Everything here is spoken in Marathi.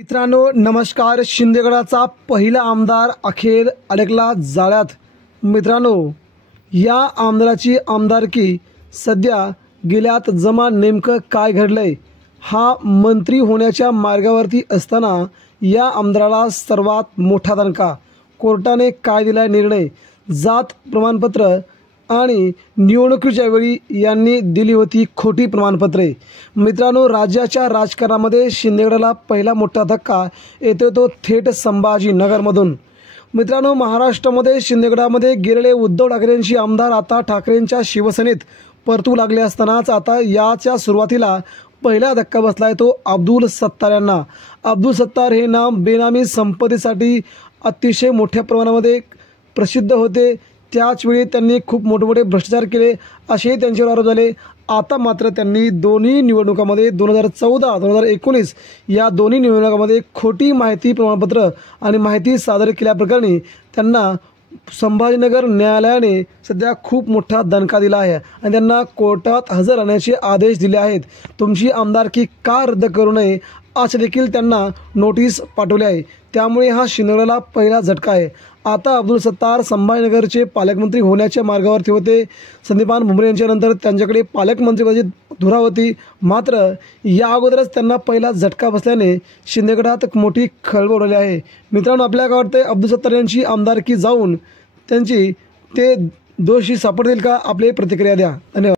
मित्रांनो नमस्कार। शिंदेगडाचा पहिला आमदार अखेर अडकला जाळ्यात। मित्रांनो या आमदाराची आमदारकी सध्या गेल्यात जमा नेमकं काय घडलंय? हा मंत्री होण्याच्या मार्गावरती असताना या आमदाराला सर्वात मोठा दणका। कोर्टाने काय दिलाय निर्णय? जात प्रमाणपत्र आणि निवडणुकीच्या वेळी यांनी दिली होती खोटी प्रमाणपत्रे। मित्रांनो राज्याच्या राजकारणामध्ये शिंदेगडाला पहिला मोठा धक्का येतो तो थेट संभाजीनगरमधून। मित्रांनो महाराष्ट्रामध्ये शिंदेगडामध्ये गेलेले उद्धव ठाकरेंची आमदार आता ठाकरेंच्या शिवसेनेत परतू लागले असतानाच आता याच्या सुरुवातीला पहिला धक्का बसलाय तो अब्दुल सत्तार यांना। अब्दुल सत्तार हे नाम बेनामी संपत्तीसाठी अतिशय मोठ्या प्रमाणामध्ये प्रसिद्ध होते। त्याचवेळी त्यांनी खूप मोठे भ्रष्टाचार केले असेही त्यांच्यावर आरोप झाले। आता मात्र त्यांनी दोन्ही निवडणुकांमध्ये 2014-2019 या दोन्ही निवडणुकांमध्ये खोटी माहिती प्रमाणपत्र आणि माहिती सादर केल्याप्रकरणी त्यांना संभाजीनगर न्यायालयाने सध्या खूप मोठा दणका दिला आहे आणि त्यांना कोर्टात हजर राहण्याचे आदेश दिले आहेत। तुमची आमदारकी का रद्द करू नये असे देखील त्यांना नोटीस पाठवले आहे। त्यामुळे हा शिंदेगडाला पहिला झटका आहे। आता अब्दुल सत्तार संभाजीनगरचे पालकमंत्री होण्याच्या मार्गावरती होते। संदीपान भुमरे यांच्यानंतर त्यांच्याकडे पालकमंत्रीपदाची धुरा होती। मात्र या अगोदरच त्यांना पहिला झटका बसल्याने शिंदेगडात मोठी खळबळ उडाली आहे। मित्रांनो आपल्याला काय वाटतंय? अब्दुल सत्तार यांची आमदारकी जाऊन त्यांची ते दोषी सापडतील का? आपली प्रतिक्रिया द्या। धन्यवाद।